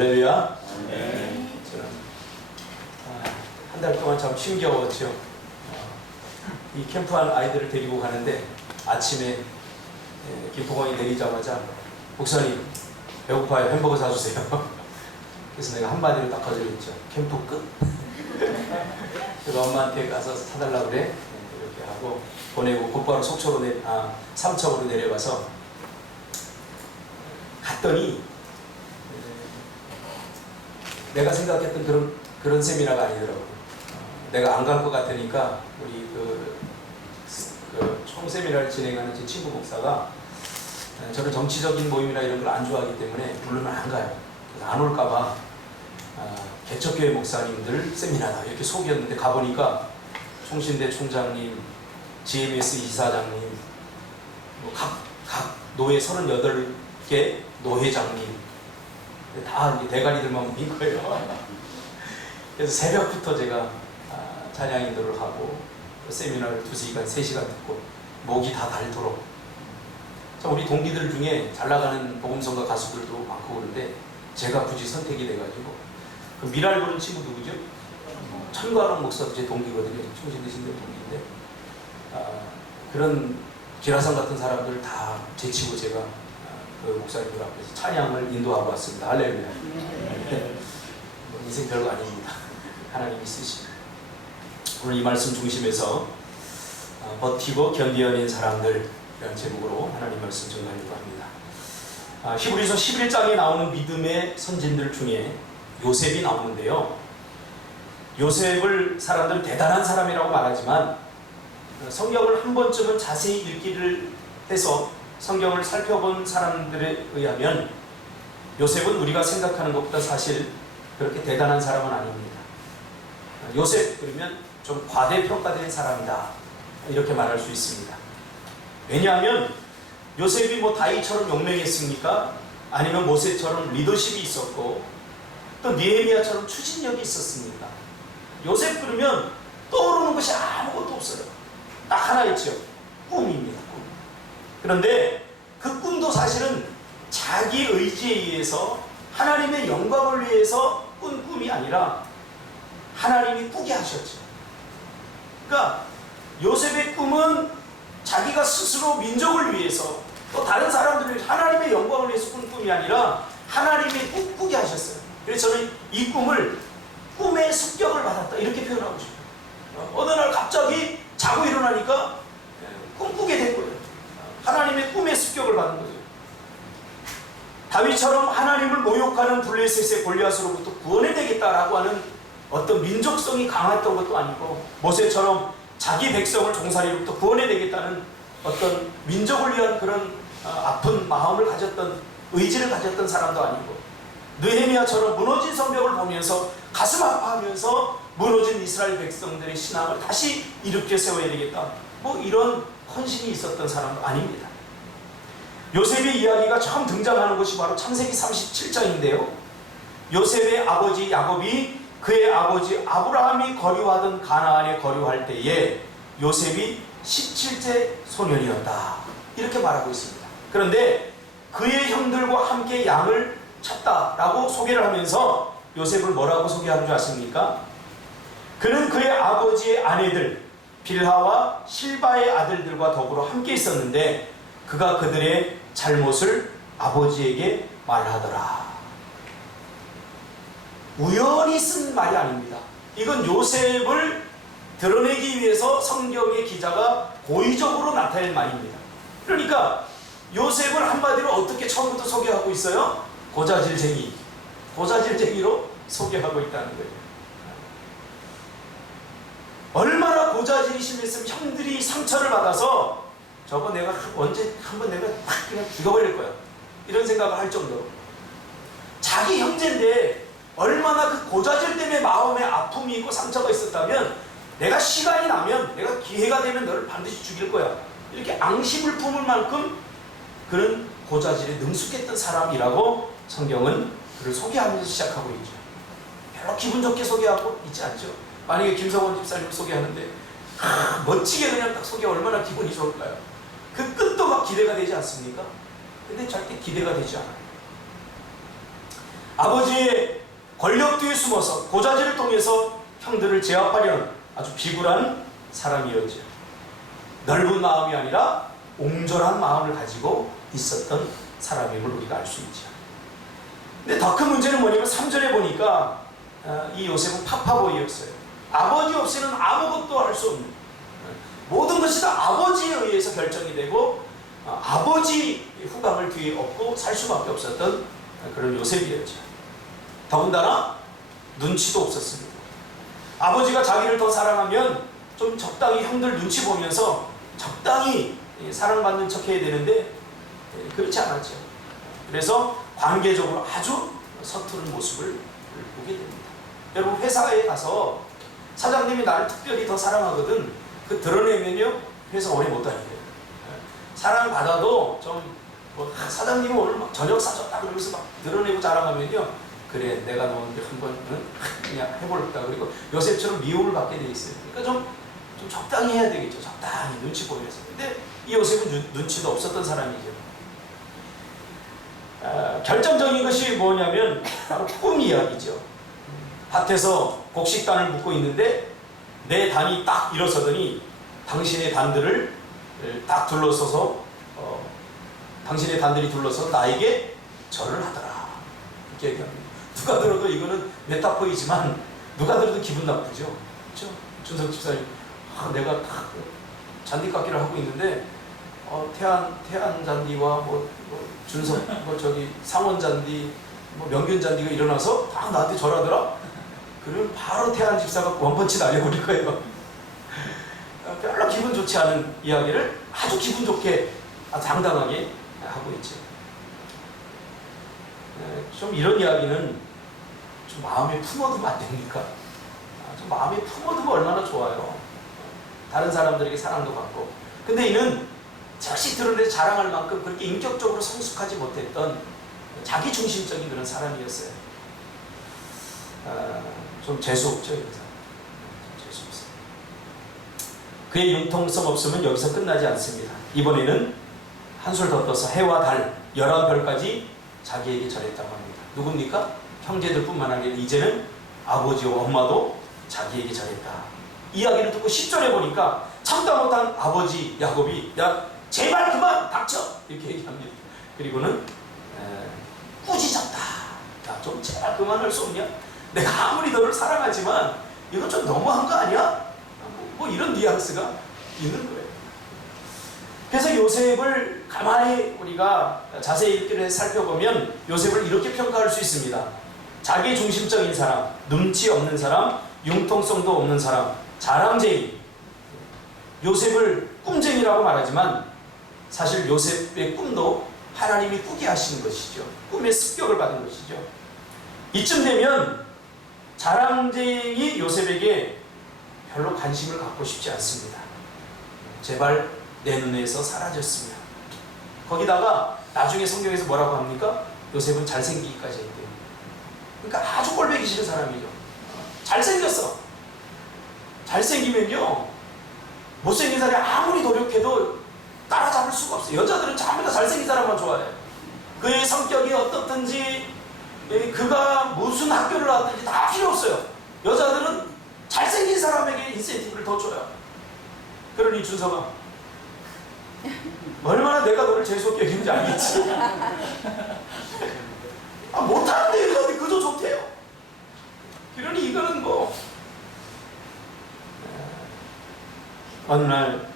할렐루야. 네. 저는 한 달 동안 참 힘겨웠죠. 이 캠프한 아이들을 데리고 가는데 아침에 김포공항에 내리자마자 목사님 배고파요, 햄버거 사주세요. 그래서 내가 한마디로 딱 거절했죠. 캠프 끝. 그래서 엄마한테 가서 사달라고 그래. 이렇게 하고 보내고 곧바로 삼척으로 내려가서 갔더니 내가 생각했던 그런 세미나가 아니더라고요. 내가 안 갈 것 같으니까 우리 총 세미나를 진행하는 제 친구 목사가 저는 정치적인 모임이나 이런 걸 안 좋아하기 때문에 부르면 안 가요. 그래서 안 올까봐 개척교회 목사님들 세미나다 이렇게 속였는데 가보니까 총신대 총장님, GMS 이사장님, 각 노회 38개 노회장님 다 대가리들만 모인 거예요. 그래서 새벽부터 제가 찬양 인도를 하고 세미나를 2시간, 3시간 듣고 목이 다 닳도록. 우리 동기들 중에 잘 나가는 복음성가 가수들도 많고 그런데 제가 굳이 선택이 돼가지고 그 미랄 부른 친구 누구죠? 천가람 목사도 제 동기거든요. 충신대신대 동기인데 그런 기라성 같은 사람들 다 제치고 제가 그 목사님들 앞에서 찬양을 인도하고 왔습니다. 할렐루야. 인생 별거 아닙니다. 하나님이 쓰시고 오늘 이 말씀 중심에서 버티고 견디어낸 사람들 이라는 제목으로 하나님 말씀 전하려고 합니다. 히브리서 11장에 나오는 믿음의 선진들 중에 요셉이 나오는데요. 요셉을 사람들은 대단한 사람이라고 말하지만 성경을 한 번쯤은 자세히 읽기를 해서 성경을 살펴본 사람들에 의하면 요셉은 우리가 생각하는 것보다 사실 그렇게 대단한 사람은 아닙니다. 요셉 그러면 좀 과대평가된 사람이다 이렇게 말할 수 있습니다. 왜냐하면 요셉이 다윗처럼 용맹했습니까? 아니면 모세처럼 리더십이 있었고 또 느헤미야처럼 추진력이 있었습니까? 요셉 그러면 떠오르는 것이 아무것도 없어요. 딱 하나 있죠. 꿈입니다. 꿈. 그런데 그 꿈도 사실은 자기 의지에 의해서 하나님의 영광을 위해서 꾼 꿈이 아니라 하나님이 꾸게 하셨죠. 그러니까 요셉의 꿈은 자기가 스스로 민족을 위해서 또 다른 사람들을 위해서 하나님의 영광을 위해서 꾼 꿈이 아니라 하나님이 꾸게 하셨어요. 그래서 저는 이 꿈을 꿈의 습격을 받았다 이렇게 표현하고 싶어요. 어느 날 갑자기 자고 일어나니까 꿈꾸게 된 거예요. 하나님의 꿈의 습격을 받은 거죠. 다윗처럼 하나님을 모욕하는 블레셋의 골리앗으로부터 구원해내겠다라고 하는 어떤 민족성이 강했던 것도 아니고 모세처럼 자기 백성을 종살이로부터 구원해내겠다는 어떤 민족을 위한 그런 아픈 마음을 가졌던 의지를 가졌던 사람도 아니고 느헤미야처럼 무너진 성벽을 보면서 가슴 아파하면서 무너진 이스라엘 백성들의 신앙을 다시 일으켜 세워야 되겠다 이런 헌신이 있었던 사람도 아닙니다. 요셉의 이야기가 처음 등장하는 것이 바로 창세기 37장인데요. 요셉의 아버지 야곱이 그의 아버지 아브라함이 거류하던 가나안에 거류할 때에 요셉이 17세 소년이었다 이렇게 말하고 있습니다. 그런데 그의 형들과 함께 양을 쳤다라고 소개를 하면서 요셉을 뭐라고 소개하는 줄 아십니까? 그는 그의 아버지의 아내들 빌하와 실바의 아들들과 더불어 함께 있었는데 그가 그들의 잘못을 아버지에게 말하더라. 우연히 쓴 말이 아닙니다. 이건 요셉을 드러내기 위해서 성경의 기자가 고의적으로 나타낸 말입니다. 그러니까 요셉을 한마디로 어떻게 처음부터 소개하고 있어요? 고자질쟁이로 소개하고 있다는 거예요. 얼마나 고자질이 심했으면 형들이 상처를 받아서 저거 내가 언제 한번 내가 딱 그냥 죽여버릴 거야 이런 생각을 할 정도로 자기 형제인데 얼마나 그 고자질 때문에 마음에 아픔이 있고 상처가 있었다면 내가 시간이 나면 내가 기회가 되면 너를 반드시 죽일 거야 이렇게 앙심을 품을 만큼 그런 고자질에 능숙했던 사람이라고 성경은 그를 소개하면서 시작하고 있죠. 별로 기분 좋게 소개하고 있지 않죠. 만약에 김성원 집사님을 소개하는데 멋지게 그냥 딱 소개 얼마나 기분이 좋을까요? 그 끝도 막 기대가 되지 않습니까? 근데 절대 기대가 되지 않아요. 아버지의 권력 뒤에 숨어서 고자질을 통해서 형들을 제압하려는 아주 비굴한 사람이었죠. 넓은 마음이 아니라 옹졸한 마음을 가지고 있었던 사람임을 우리가 알 수 있죠. 근데 더 큰 문제는 뭐냐면 3절에 보니까 이 요셉은 파파보이였어요. 아버지 없이는 아무것도 할 수 없는, 모든 것이 다 아버지에 의해서 결정이 되고 아버지 후광을 뒤에 업고 살 수밖에 없었던 그런 요셉이었죠. 더군다나 눈치도 없었습니다. 아버지가 자기를 더 사랑하면 좀 적당히 형들 눈치 보면서 적당히 사랑받는 척 해야 되는데 그렇지 않았죠. 그래서 관계적으로 아주 서투른 모습을 보게 됩니다. 여러분, 회사에 가서 사장님이 나를 특별히 더 사랑하거든, 그 드러내면요 회사 오래 못 다니게요. 사랑받아도 좀 사장님이 오늘 막 저녁 사줬다 그러면서 막 드러내고 자랑하면요, 그래 내가 너한테 한번 그냥 해볼까. 그리고 요셉처럼 미움을 받게 돼 있어요. 그러니까 좀 적당히 해야 되겠죠. 적당히 눈치 보면서. 근데 이 요셉은 눈치도 없었던 사람이죠. 결정적인 것이 뭐냐면 바로 꿈 이야기죠. 밭에서 곡식단을 묶고 있는데 내 단이 딱 일어서더니 당신의 단들을 딱 둘러서서 당신의 단들이 둘러서 나에게 절을 하더라, 이렇게 얘기합니다. 누가 들어도 이거는 메타포이지만 누가 들어도 기분 나쁘죠. 그렇죠? 준석 집사님, 내가 딱 잔디깎기를 하고 있는데 태안 잔디와 준석 상원 잔디, 명균 잔디가 일어나서 딱 나한테 절하더라. 그러면 바로 태안 집사가 원펀치 날려버릴 거예요. 별로 기분 좋지 않은 이야기를 아주 기분 좋게 아주 당당하게 하고 있죠. 좀 이런 이야기는 좀 마음에 품어두면 안 됩니까? 좀 마음에 품어두면 얼마나 좋아요. 다른 사람들에게 사랑도 받고. 근데 이는 즉시 드러내서 자랑할 만큼 그렇게 인격적으로 성숙하지 못했던 자기중심적인 그런 사람이었어요. 좀 재수없죠, 이런 사람. 재수없어요. 그의 융통성 없음은 여기서 끝나지 않습니다. 이번에는 한술 더 떠서 해와 달, 11별까지 자기에게 절했다고 합니다. 누굽니까? 형제들뿐만 아니라 이제는 아버지와 엄마도 자기에게 절했다. 이야기를 듣고 10절에 보니까 참다 못한 아버지 야곱이 야 제발 그만 닥쳐, 이렇게 얘기합니다. 그리고는 꾸짖었다. 야, 좀 제발 그만할 수 없냐? 내가 아무리 너를 사랑하지만 이건 좀 너무한 거 아니야? 뭐 이런 뉘앙스가 있는 거예요. 그래서 요셉을 가만히 우리가 자세히 읽기를 살펴보면 요셉을 이렇게 평가할 수 있습니다. 자기 중심적인 사람, 눈치 없는 사람, 융통성도 없는 사람, 자랑쟁이. 요셉을 꿈쟁이라고 말하지만 사실 요셉의 꿈도 하나님이 꾸게 하신 것이죠. 꿈의 습격을 받은 것이죠. 이쯤 되면 자랑쟁이 요셉에게 별로 관심을 갖고 싶지 않습니다. 제발 내 눈에서 사라졌으면. 거기다가 나중에 성경에서 뭐라고 합니까? 요셉은 잘생기기까지 했대요. 그러니까 아주 꼴보기 싫은 사람이죠. 잘생겼어. 잘생기면요, 못생긴 사람이 아무리 노력해도 따라잡을 수가 없어요. 여자들은 전부 다 잘생긴 사람만 좋아해요. 그의 성격이 어떻든지, 그가 무슨 학교를 나왔든지 다 필요 없어요. 여자들은 잘생긴 사람에게 인센티브를 더 줘요. 그러니 준서가 얼마나 내가 너를 재수없게 여기는지 알겠지. 못하는데 이러는데 그저 좋대요. 그러니 이거는 어느 날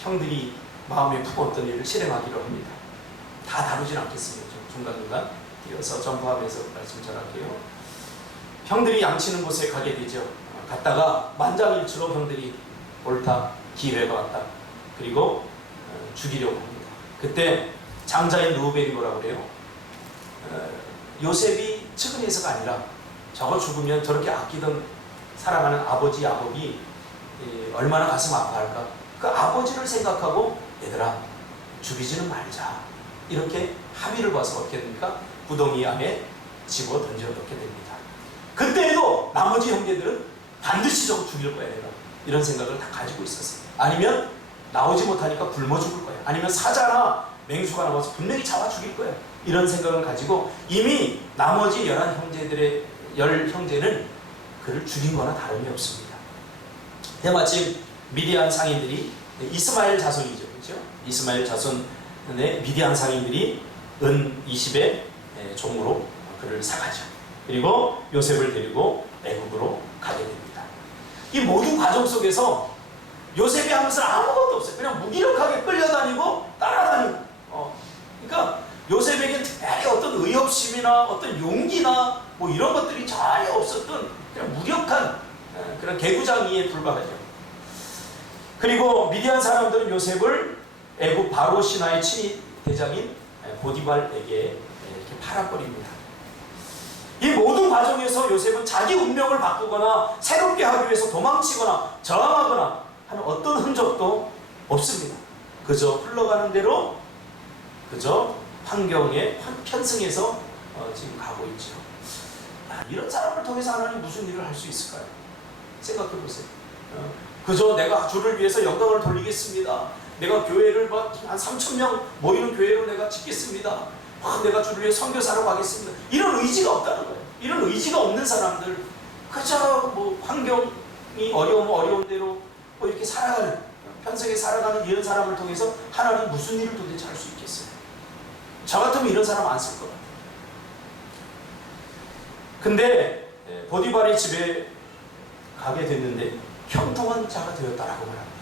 형들이 마음에 품었던 일을 실행하기로 합니다. 다 다루진 않겠습니다. 좀 중간중간 이어서 점프하면서 말씀 전할게요. 형들이 양치는 곳에 가게 되죠. 갔다가 만장일치로 형들이 옳다, 기회가 왔다. 그리고 죽이려고 합니다. 그때 장자인 루벤이 뭐라고 그래요? 요셉이 측은해서가 아니라 저거 죽으면 저렇게 아끼던 사랑하는 아버지 야곱이 얼마나 가슴 아파할까? 그 아버지를 생각하고 얘들아 죽이지는 말자, 이렇게 합의를 봐서 어떻게 됩니까? 구덩이 안에 집어 던져 넣게 됩니다. 그때에도 나머지 형제들은 반드시 저거 죽일 거야 내가, 이런 생각을 다 가지고 있었어요. 아니면 나오지 못하니까 굶어 죽을 거야. 아니면 사자나 맹수가 나와서 분명히 잡아 죽일 거야. 이런 생각을 가지고 이미 나머지 10형제는 그를 죽인 거나 다름이 없습니다. 때마침 미디안 상인들이 이스마엘 자손이죠. 그렇죠? 이스마엘 자손의 미디안 상인들이 은 20의 종으로 그를 사가죠. 그리고 요셉을 데리고 애국으로 가게 됩니다. 이 모든 과정 속에서 요셉이 하는 것은 아무것도 없어요. 그냥 무기력하게 끌려다니고 따라다니고. 그러니까 요셉에겐 특별히 어떤 의협심이나 어떤 용기나 뭐 이런 것들이 전혀 없었던 그냥 무력한 그런 개구장이에 불과하죠. 그리고 미디안 사람들은 요셉을 애국 바로 신하의 친위 대장인 보디발에게 이렇게 팔아버립니다. 이 모든 과정에서 요셉은 자기 운명을 바꾸거나 새롭게 하기 위해서 도망치거나 저항하거나 하는 어떤 흔적도 없습니다. 그저 흘러가는 대로 그저 환경에 편승해서 지금 가고 있죠. 이런 사람을 통해서 하나님 무슨 일을 할 수 있을까요? 생각해 보세요. 그저 내가 주를 위해서 영광을 돌리겠습니다. 내가 교회를 한 3,000명 모이는 교회로 내가 짓겠습니다. 내가 주를 위해 선교사로 가겠습니다. 이런 의지가 없다는 거예요. 이런 의지가 없는 사람들, 그저 뭐 환경이 어려운 대로 뭐 이렇게 살아가는, 평생에 살아가는 이런 사람을 통해서 하나님 무슨 일을 도대체 할 수 있겠어요? 저 같으면 이런 사람 안 쓸 것 같아요. 근데 보디발의 집에 가게 됐는데 형통한 자가 되었다라고 말합니다.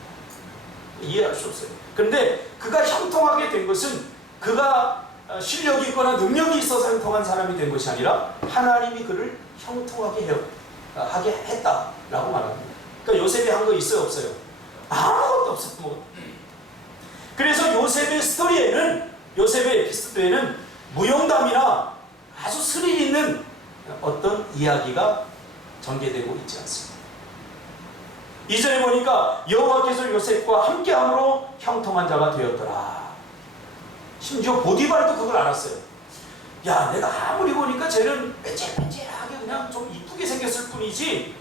이해할 수 없어요. 그런데 그가 형통하게 된 것은 그가 실력이 있거나 능력이 있어서 형통한 사람이 된 것이 아니라 하나님이 그를 형통하게 하게 했다라고 말합니다. 그러니까 요셉이 한 거 있어요, 없어요? 아무것도 없어요. 뭐. 그래서 요셉의 스토리에는, 요셉의 에피소드에는 무용담이나 아주 스릴 있는 어떤 이야기가 전개되고 있지 않습니다. 이전에 보니까 여호와께서 요셉과 함께함으로 형통한 자가 되었더라. 심지어 보디발도 그걸 알았어요. 야, 내가 아무리 보니까 쟤는 빼찔빼찔하게 그냥 좀 이쁘게 생겼을 뿐이지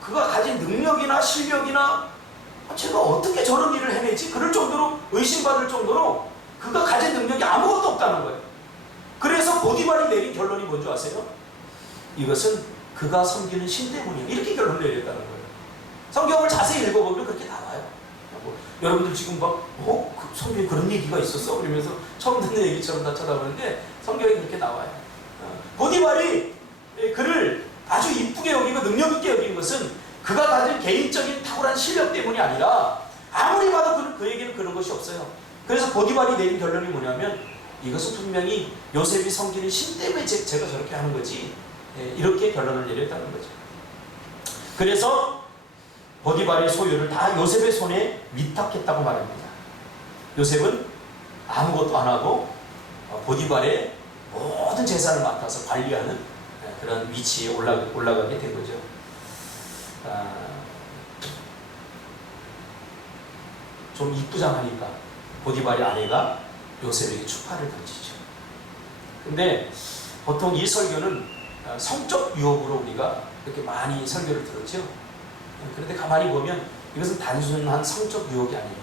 그가 가진 능력이나 실력이나 쟤가 어떻게 저런 일을 해내지? 그럴 정도로 의심받을 정도로 그가 가진 능력이 아무것도 없다는 거예요. 그래서 보디발이 내린 결론이 뭔지 아세요? 이것은 그가 섬기는 신 때문이야. 이렇게 결론을 내렸다는 거예요. 성경을 자세히 읽어보면 그렇게 나와요. 여러분들 지금 그 성경에 그런 얘기가 있었어? 그러면서 처음 듣는 얘기처럼 다 쳐다보는데 성경에 그렇게 나와요. 보디발이 그를 아주 이쁘게 여기고 능력 있게 여긴 것은 그가 가진 개인적인 탁월한 실력 때문이 아니라 아무리 봐도 그에게는 그런 것이 없어요. 그래서 보디발이 내린 결론이 뭐냐면 이것은 분명히 요셉이 섬기는 신 때문에 제가 저렇게 하는 거지, 이렇게 결론을 내렸다는 거죠. 그래서 보디발의 소유를 다 요셉의 손에 위탁했다고 말합니다. 요셉은 아무것도 안 하고 보디발의 모든 재산을 맡아서 관리하는 그런 위치에 올라가게 된 거죠. 좀 이쁘장하니까 보디발의 아내가 요셉에게 추파를 던지죠. 근데 보통 이 설교는 성적 유혹으로 우리가 이렇게 많이 설교를 들었죠. 그런데 가만히 보면 이것은 단순한 성적 유혹이 아니에요.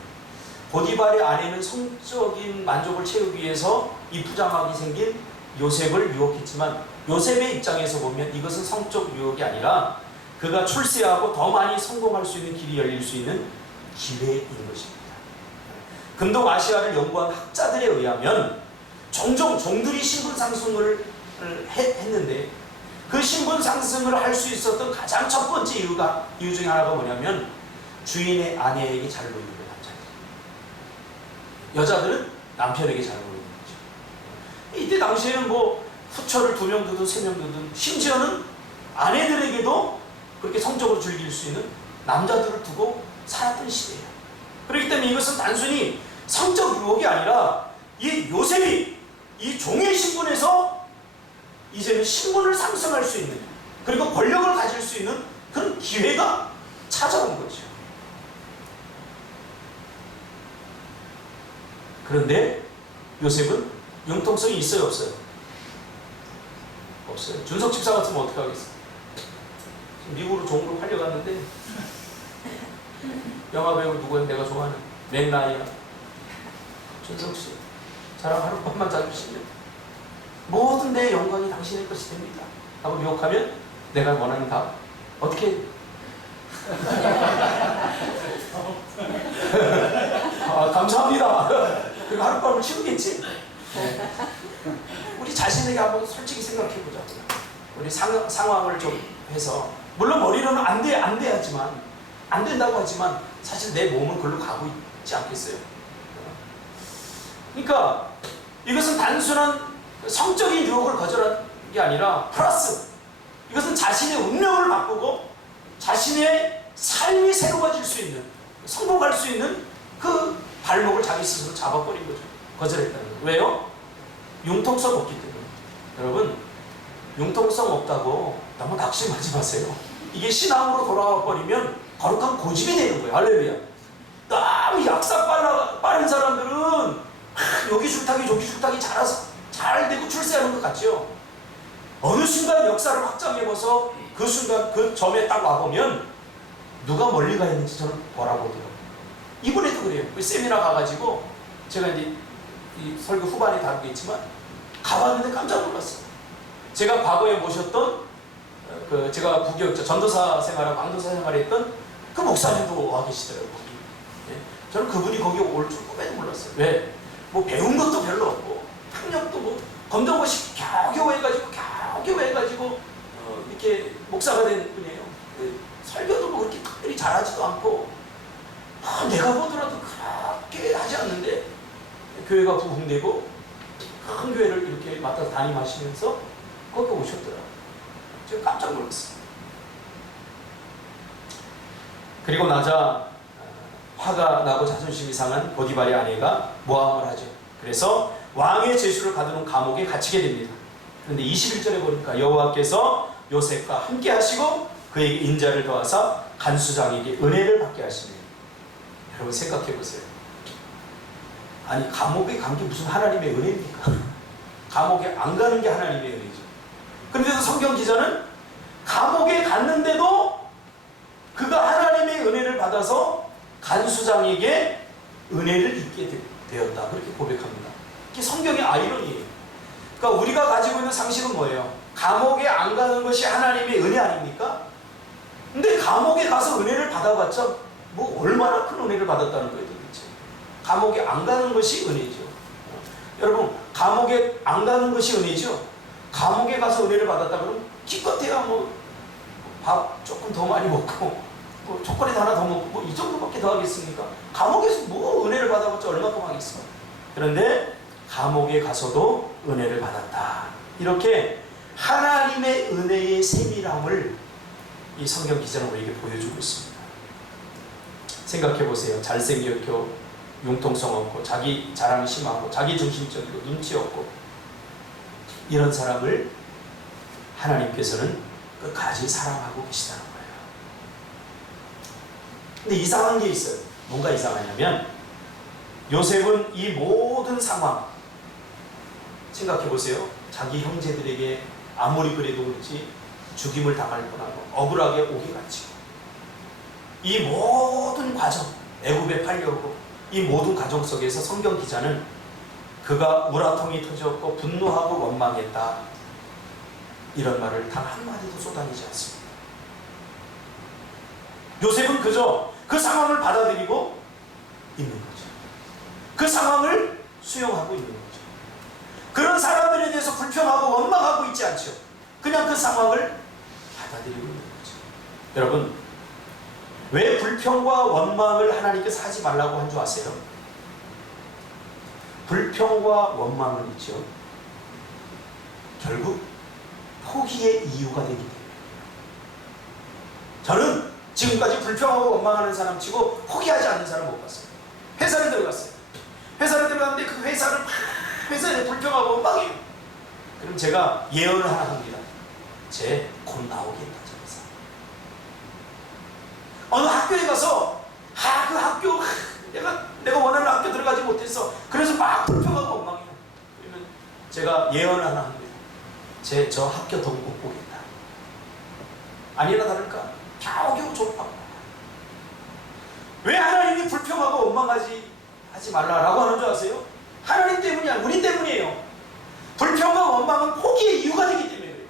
보디발의 아내는 성적인 만족을 채우기 위해서 이쁘장하게 생긴 요셉을 유혹했지만 요셉의 입장에서 보면 이것은 성적 유혹이 아니라 그가 출세하고 더 많이 성공할 수 있는 길이 열릴 수 있는 기회인 것입니다. 근동아시아를 연구한 학자들에 의하면 종종 종들이 신분 상승을 했는데 그 신분 상승을 할 수 있었던 가장 첫 번째 이유 중에 하나가 뭐냐면 주인의 아내에게 잘 보이는 거예요. 여자들은 남편에게 잘 보이는 거죠. 이때 당시에는 뭐 후처를 2명 두든 3명 두든 심지어는 아내들에게도 그렇게 성적으로 즐길 수 있는 남자들을 두고 살았던 시대예요. 그렇기 때문에 이것은 단순히 성적 유혹이 아니라 이 요셉이 이 종의 신분에서 이제는 신분을 상승할 수 있는, 그리고 권력을 가질 수 있는 그런 기회가 찾아온 거죠. 그런데 요셉은 융통성이 있어요, 없어요? 없어요. 준석 집사 같으면 어떻게 하겠어요? 미국으로 종으로 팔려갔는데 영화배우 누구예요? 내가 좋아하는 맥라이언 준석 씨. 저랑 하룻밤만 자주시면 모든 내 영광이 당신의 것이 됩니다 하고 유혹하면 내가 원하는 답 어떻게 감사합니다. 그리고 하룻밤을 치우겠지. 네. 우리 자신에게 한번 솔직히 생각해보자. 우리 상황을 좀 해서 물론 머리로는 안 돼야지만 안 된다고 하지만 사실 내 몸은 그걸로 가고 있지 않겠어요? 그러니까 이것은 단순한 성적인 유혹을 거절한 게 아니라 플러스 이것은 자신의 운명을 바꾸고 자신의 삶이 새로워질 수 있는 성공할 수 있는 그 발목을 자기 스스로 잡아버린 거죠. 거절했다는 거예요. 왜요? 융통성 없기 때문에. 여러분 융통성 없다고 너무 낙심하지 마세요. 이게 신앙으로 돌아와 버리면 거룩한 고집이 되는 거예요. 할렐루야. 너무 약사 빠른 사람들은 여기 줄타기 저기 줄타기 잘 되고 출세하는 것 같죠. 어느 순간 역사를 확장해봐서 그 순간 그 점에 딱 와보면 누가 멀리 가 있는지 저는 보라보더라고요. 이번에도 그래요. 세미나 가가지고 제가 이제 이 설교 후반에 다루겠지만 가봤는데 깜짝 놀랐어요. 제가 과거에 모셨던 제가 부교육자 전도사 생활하고 강도사 생활했던 그 목사님도 와 계시더라고요. 네. 저는 그분이 거기 올 줄 꿈에도 몰랐어요. 왜? 뭐 배운 것도 별로 없고 학력도 뭐 검정고시 겨우겨우 해가지고 이렇게 목사가 된 분이에요. 설교도 뭐 그렇게 특별히 잘하지도 않고 내가 보더라도 그렇게 하지 않는데 교회가 부흥되고 큰 교회를 이렇게 맡아서 담임하시면서 거기 오셨더라고요. 제가 깜짝 놀랐어요. 그리고 나자 화가 나고 자존심이 상한 보디발의 아내가 모함을 하죠. 그래서 왕의 제수를 가두는 감옥에 갇히게 됩니다. 그런데 21절에 보니까 여호와께서 요셉과 함께 하시고 그에게 인자를 더하사 간수장에게 은혜를 받게 하십니다. 여러분 생각해 보세요. 아니 감옥에 간 게 무슨 하나님의 은혜입니까? 감옥에 안 가는 게 하나님의 은혜죠. 그런데도 성경 기자는 감옥에 갔는데도 그가 하나님의 은혜를 받아서 간수장에게 은혜를 입게 되었다. 그렇게 고백합니다. 이게 성경의 아이러니예요. 그러니까 우리가 가지고 있는 상식은 뭐예요? 감옥에 안 가는 것이 하나님의 은혜 아닙니까? 근데 감옥에 가서 은혜를 받아봤자 뭐 얼마나 큰 은혜를 받았다는 거예요 도대체. 감옥에 안 가는 것이 은혜죠. 여러분 감옥에 안 가는 것이 은혜죠. 감옥에 가서 은혜를 받았다 그러면 기껏해야 뭐 밥 조금 더 많이 먹고 뭐 초콜릿 하나 더 먹고 뭐 이 정도밖에 더 하겠습니까? 감옥에서 뭐 은혜를 받아봤자 얼마큼 하겠어. 그런데 감옥에 가서도 은혜를 받았다. 이렇게 하나님의 은혜의 세밀함을 이 성경 기자는 우리에게 보여주고 있습니다. 생각해 보세요. 잘생겼고 융통성 없고 자기 자랑이 심하고 자기 중심적이고 눈치 없고 이런 사람을 하나님께서는 끝까지 사랑하고 계시다는 거예요. 근데 이상한 게 있어요. 뭔가 이상하냐면 요셉은 이 모든 상황 생각해 보세요. 자기 형제들에게 아무리 그래도 그렇지 죽임을 당할 뻔하고 억울하게 오게 갇히고 이 모든 과정 애굽에 팔려오고 이 모든 과정 속에서 성경 기자는 그가 우라통이 터졌고 분노하고 원망했다 이런 말을 단 한마디도 쏟아내지 않습니다. 요셉은 그저 그 상황을 받아들이고 있는 거죠. 그 상황을 수용하고 있는 거죠. 그런 사람들에 대해서 불평하고 원망하고 있지 않죠. 그냥 그 상황을 받아들이고 있는 거죠. 여러분 왜 불평과 원망을 하나님께서 하지 말라고 한 줄 아세요? 불평과 원망은 있죠. 결국 포기의 이유가 되기 때문에. 저는 지금까지 불평하고 원망하는 사람 치고 포기하지 않는 사람 못 봤어요. 회사를 들어갔어요. 회사를 들어갔는데 그 회사에 불평하고 원망해요. 그럼 제가 예언을 하나 합니다. 쟤 곧 나오겠다. 저 회사. 어느 학교에 가서 그 학교 내가 원하는 학교 들어가지 못했어. 그래서 막 불평하고 원망해요. 그러면 제가 예언을 하나 합니다. 저 학교 더 못 보겠다. 아니나 다를까 겨우겨우 졸업하고. 왜 하나님이 불평하고 원망하지 말라라고 하는 줄 아세요? 하나님 때문이 아니라 우리 때문이에요. 불평과 원망은 포기의 이유가 되기 때문에 그래요.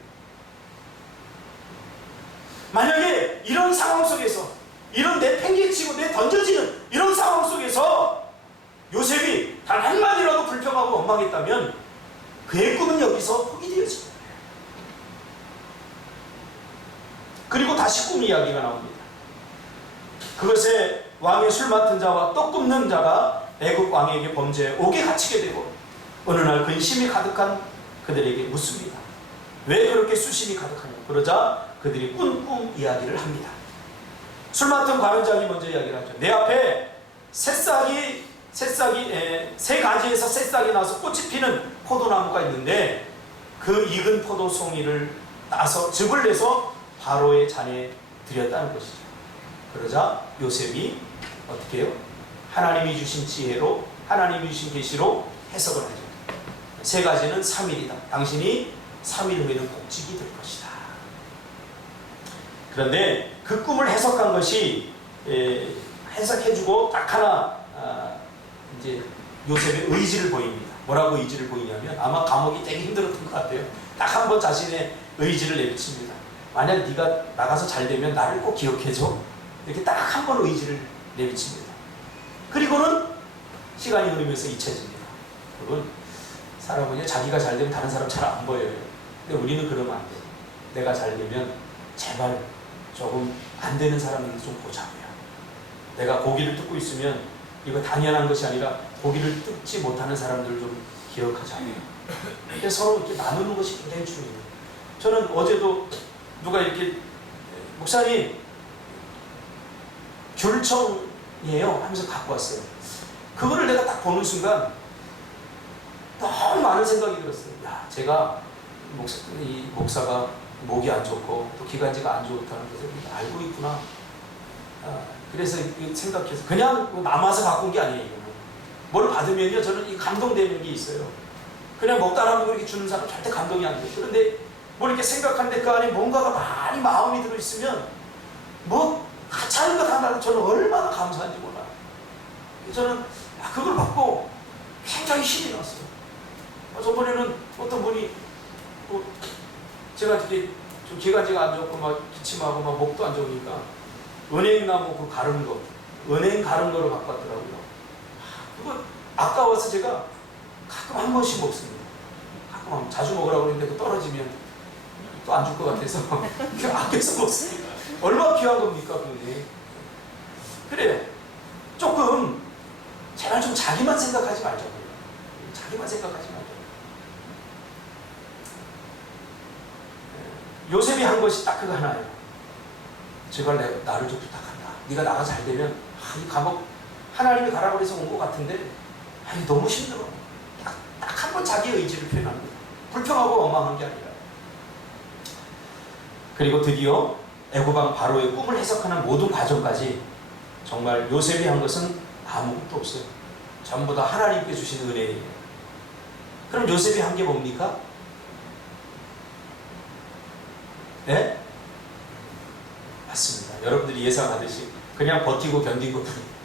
만약에 이런 상황 속에서, 이런 내팽개치고 내 던져지는 이런 상황 속에서 요셉이 단 한마디라도 불평하고 원망했다면 그의 꿈은 여기서 포기되어진 거예요. 그리고 다시 꿈 이야기가 나옵니다. 그것에 왕의 술 맡은 자와 떡 굽는 자가 애굽 왕에게 범죄에 옥에 갇히게 되고 어느 날 근심이 가득한 그들에게 묻습니다. 왜 그렇게 수심이 가득하냐? 그러자 그들이 꾼 꿈 이야기를 합니다. 술 맡은 관원장이 먼저 이야기를 하죠. 내 앞에 세 가지에서 새싹이 나서 꽃이 피는 포도나무가 있는데 그 익은 포도송이를 따서 즙을 내서 바로의 잔에 드렸다는 것이죠. 그러자 요셉이 어떻게 해요? 하나님이 주신 지혜로, 하나님이 주신 계시로 해석을 하죠. 세 가지는 3일이다. 당신이 3일 후에는 복직이 될 것이다. 그런데 그 꿈을 해석한 것이 해석해주고 딱 하나 이제 요셉의 의지를 보입니다. 뭐라고 의지를 보이냐면 아마 감옥이 되게 힘들었던 것 같아요. 딱 한 번 자신의 의지를 내비칩니다. 만약 네가 나가서 잘 되면 나를 꼭 기억해줘. 이렇게 딱 한 번 의지를 내비칩니다. 그리고는 시간이 흐르면서 잊혀집니다. 여러분, 사람은요 자기가 잘 되면 다른 사람 잘 안 보여요. 근데 우리는 그러면 안 돼요. 내가 잘 되면 제발 조금 안 되는 사람에게 좀 보자고요. 내가 고기를 뜯고 있으면 이거 당연한 것이 아니라 고기를 뜯지 못하는 사람들을 좀 기억하자고요. 근데 서로 이렇게 나누는 것이 굉장히 중요해요. 저는 어제도 누가 이렇게 목사님 귤청이에요 하면서 갖고 왔어요. 그거를 내가 딱 보는 순간 너무 많은 생각이 들었어요. 야, 제가 이 목사가 목이 안 좋고 또 기관지가 안 좋다는 것을 알고 있구나. 그래서 생각해서 그냥 남아서 갖고 온 게 아니에요. 이거는. 뭘 받으면요 저는 이 감동되는 게 있어요. 그냥 먹다 남은 거 이렇게 주는 사람 절대 감동이 안 돼요. 그런데 뭘 이렇게 생각하는데 그 안에 뭔가가 많이 마음이 들어있으면 뭐 하찮은 것 하나로 저는 얼마나 감사한지 몰라요. 저는 그걸 받고 굉장히 힘이 났어요. 저번에는 어떤 분이 제가 이렇게 좀 기관지가 안 좋고 막 기침하고 막 목도 안 좋으니까 은행나무 그 가른 거, 은행 가른 거를 갖고 왔더라고요. 그거 아까워서 제가 가끔 한 번씩 먹습니다. 가끔 자주 먹으라고 그러는데 그 떨어지면 또 안 줄 것 같아서 아껴서 먹습니다. 얼마나 귀한 겁니까, 그게. 그래요. 조금 제발 좀 자기만 생각하지 말자고요. 자기만 생각하지 말자고요. 요셉이 한 것이 딱 그거 하나예요. 제발 나를 좀 부탁한다. 네가 나가 잘 되면 이 감옥 하나님이 가라고 해서 온 것 같은데 너무 힘들어. 딱 한 번 자기 의지를 표현합니다. 불평하고 원망한 게 아니라. 그리고 드디어 애굽왕 바로의 꿈을 해석하는 모든 과정까지 정말 요셉이 한 것은 아무것도 없어요. 전부 다 하나님께 주신 은혜예요. 그럼 요셉이 한 게 뭡니까? 네? 맞습니다. 여러분들이 예상하듯이 그냥 버티고 견딘 것뿐이에요.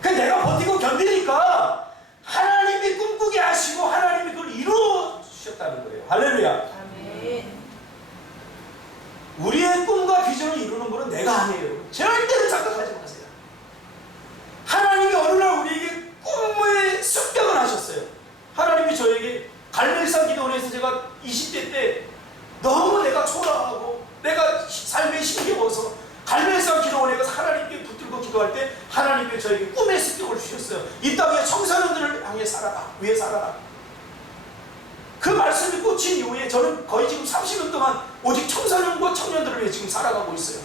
그 내가 버티고 견디니까 하나님이 꿈꾸게 하시고 하나님이 그걸 이루어 주셨다는 거예요. 할렐루야. 아멘. 우리의 꿈과 비전을 이루는 것은 내가 아니에요. 절대로 착각하지 마세요. 하나님이 어느 날 우리에게 꿈의 습격을 하셨어요. 하나님이 저에게 갈멜산 기도원에서 제가 20대 때 너무 내가 초라하고 내가 삶에 힘겨워서 갈멜산 기도원에 가서 하나님께 붙들고 기도할 때 하나님께 저에게 꿈의 습격을 주셨어요. 이 땅에 청소년들을 향해 살아라. 위해 살아라. 그 말씀이 꽂힌 이후에 저는 거의 지금 30년 동안 오직 청소년과 청년들을 위해 지금 살아가고 있어요.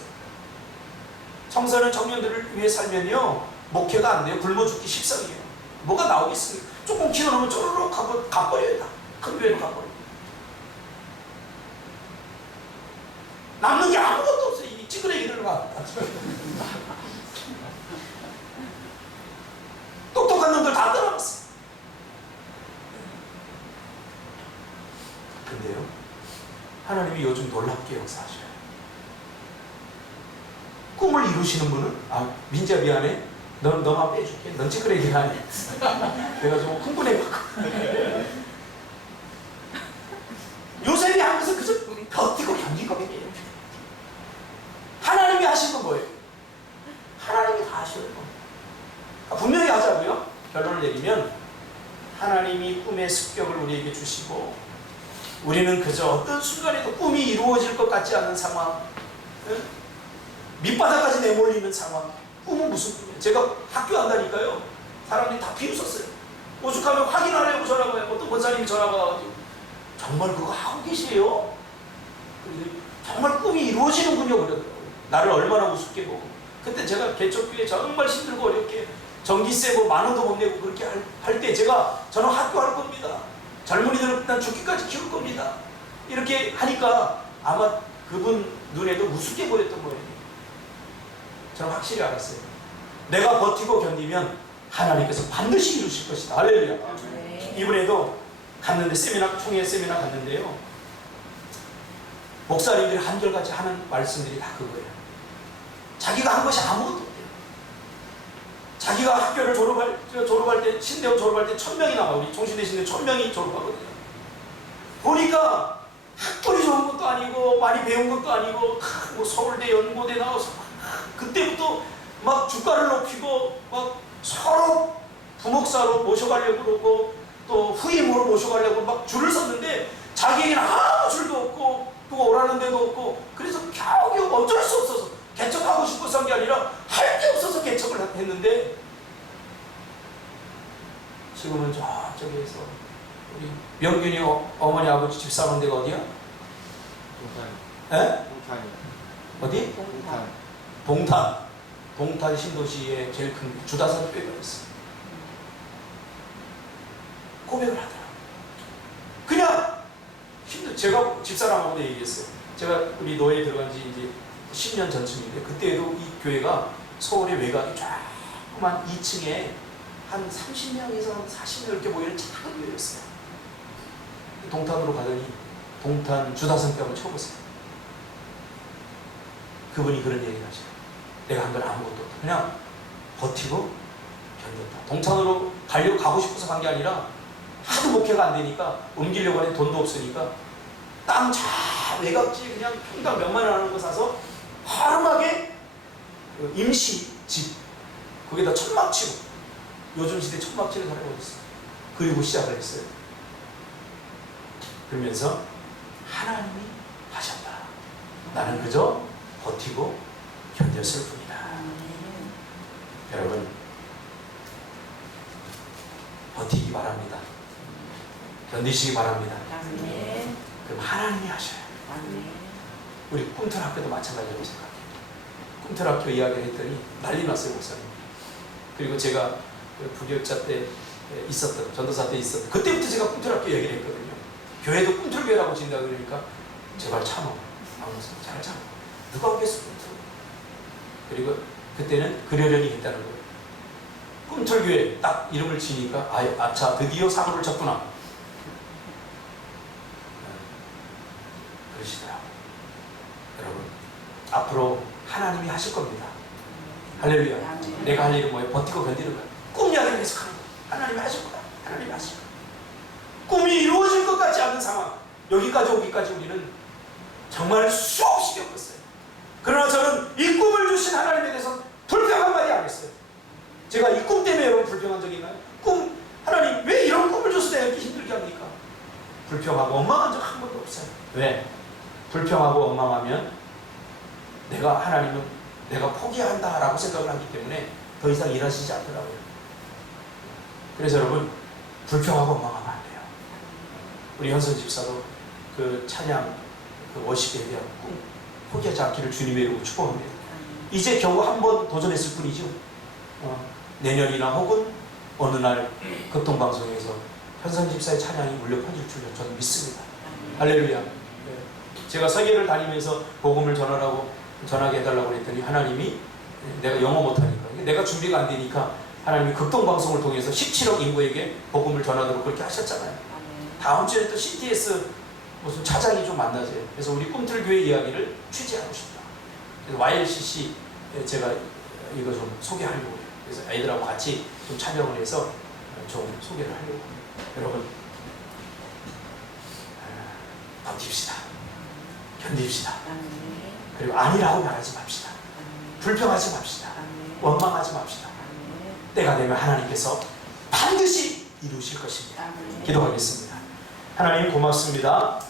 청소년 청년들을 위해 살면요 목회가 안 돼요. 굶어 죽기 십상이에요. 뭐가 나오겠습니까? 조금 키워놓으면 쪼르륵 가버려요. 큰 교회로 가버려요. 남는 게 아무것도 없어요. 이 찌그레기들 막 똑똑한 놈들 다 떠나갔어요. 근데요 하나님이 요즘 놀랍게 역사하셔요. 꿈을 이루시는 분은 민자 미안해 너만 빼줄게. 넌 찌끄레기가 아니야. 내가 좀 흥분해갖고. 요셉이 한 것은 그저 버티고 견딘 겁니다. 하나님이 하신 건 뭐예요? 하나님이 다 하셔요. 분명히 하자고요. 결론을 내리면 하나님이 꿈의 습격을 우리에게 주시고 우리는 그저 어떤 순간에도 꿈이 이루어질 것 같지 않은 상황, 밑바닥까지 내몰리는 상황. 꿈은 무슨 꿈이에요? 제가 학교 한다니까요. 사람들이 다 비웃었어요. 오죽하면 확인하려고 전화가 와요. 어떤 권사님이 전화가 와가지고 정말 그거 하고 계세요? 정말 꿈이 이루어지는군요. 그러더라고요. 나를 얼마나 우습게 보고. 그때 제가 개척교회 정말 힘들고 어렵게 전기세 10,000원도 못 내고 그렇게 할 때 저는 학교 할 겁니다. 젊은이들은 난 죽기까지 키울 겁니다. 이렇게 하니까 아마 그분 눈에도 우습게 보였던 거예요. 저는 확실히 알았어요. 내가 버티고 견디면 하나님께서 반드시 이루실 것이다. 할렐루야. 네. 이번에도 갔는데 총회 세미나 갔는데요. 목사님들이 한결같이 하는 말씀들이 다 그거예요. 자기가 한 것이 아무것도 없대요. 자기가 학교를 졸업할 때, 신대원 졸업할 때 1,000명이 나와. 우리 종신대 신대 1,000명이 졸업하거든요. 보니까 학벌이 좋은 것도 아니고 많이 배운 것도 아니고 뭐 서울대 연고대 나와서 그때부터 막 주가를 높이고 막 서로 부목사로 모셔가려고 그러고 또 후임으로 모셔가려고 막 줄을 섰는데 자기에게는 아무 줄도 없고 또 오라는 데도 없고 그래서 겨우겨우 어쩔 수 없어서 개척하고 싶어서 한 게 아니라 할 게 없어서 개척을 했는데 지금은 저쪽에서 우리 명균이 어머니 아버지 집 사는 데가 어디야? 동탄. 에? 동탄이요. 어디? 동탄. 동탄 신도시의 제일 큰 주다산 교회가 있어요. 고백을 하더라고요. 그냥 제가 집사람하고도 얘기했어요. 제가 우리 노예에 들어간 지 이제 10년 전쯤인데 그때도 이 교회가 서울의 외곽이 조그만 2층에 한 30명에서 한 40명 이렇게 모이는 작은 교회였어요. 동탄으로 가더니 동탄 주다산교 한번 쳐보세요. 그분이 그런 얘기를 하죠. 내가 한 건 아무것도 없다. 그냥 버티고 견뎠다. 동탄으로 가고 싶어서 간 게 아니라 하도 목회가 안 되니까 옮기려고 하는데 돈도 없으니까 땅 잘 외곽지 그냥 평당 몇만 원 하는 거 사서 화름하게 임시 집 거기다 천막 치고 요즘 시대 천막 치는 사람이 어디 있어요? 그리고 시작을 했어요. 그러면서 하나님이 하셨다. 나는 그저 버티고 견뎠을 뿐이다. 여러분 버티기 바랍니다. 견디시기 바랍니다. 그럼 하나님이 하셔요. 우리 꿈틀 학교도 마찬가지라고 생각해요. 꿈틀 학교 이야기를 했더니 난리 났어요, 목사님. 그리고 제가 부교육자 때 있었던, 전도사 때 있었던, 그때부터 제가 꿈틀 학교 얘기를 했거든요. 교회도 꿈틀교회라고 진다고 그러니까 제발 참어. 잘 참어. 누가 오겠어, 꿈틀. 그리고 그때는 그러려니 했다는 거예요. 꿈틀교회 딱 이름을 지니까 아차 드디어 사고를 쳤구나. 그러시더라고요. 여러분 앞으로 하나님이 하실 겁니다. 할렐루야. 내가 할 일은 뭐예요? 버티고 견디는 거야. 꿈 이야기를 계속하는 거야. 하나님이 하실 거야. 하나님이 하실 거야. 꿈이 이루어질 것 같지 않은 상황, 여기까지 오기까지 우리는 정말 수없이 겪었어요. 그러나 저는 이 꿈을 주신 하나님에 대해서 불평 한마디 안 했어요. 제가 이 꿈 때문에 여러분 불평한 적이 있나요? 하나님 왜 이런 꿈을 줘서 내가 이렇게 힘들게 합니까? 불평하고 원망한 적 한 번도 없어요. 왜? 불평하고 원망하면 하나님은 내가 포기한다라고 생각을 하기 때문에 더 이상 일하시지 않더라고요. 그래서 여러분 불평하고 원망하면 안 돼요. 우리 현선 집사도 그 찬양, 그 워십에 대한 꿈 포기하지 않기를 주님의 이름으로 축복합니다. 이제 겨우 한 번 도전했을 뿐이죠. 내년이나 혹은 어느 날 극동방송에서 현선 집사의 찬양이 울려 퍼질 줄 저는 믿습니다. 할렐루야. 제가 세계를 다니면서 복음을 전하게 해달라고 했더니 하나님이 내가 영어 못하니까 내가 준비가 안 되니까 하나님이 극동방송을 통해서 17억 인구에게 복음을 전하도록 그렇게 하셨잖아요. 다음 주에 또 CTS 무슨 차장이 좀 만나세요. 그래서 우리 꿈틀교회 이야기를 취재하고 싶다. 그래서 YLCC 제가 이거 좀 소개하려고 해요. 그래서 애들하고 같이 좀 촬영을 해서 좀 소개를 하려고 합니다. 여러분, 버팁시다. 견딥시다. 그리고 아니라고 말하지 맙시다. 불평하지 맙시다. 원망하지 맙시다. 때가 되면 하나님께서 반드시 이루실 것입니다. 기도하겠습니다. 하나님 고맙습니다.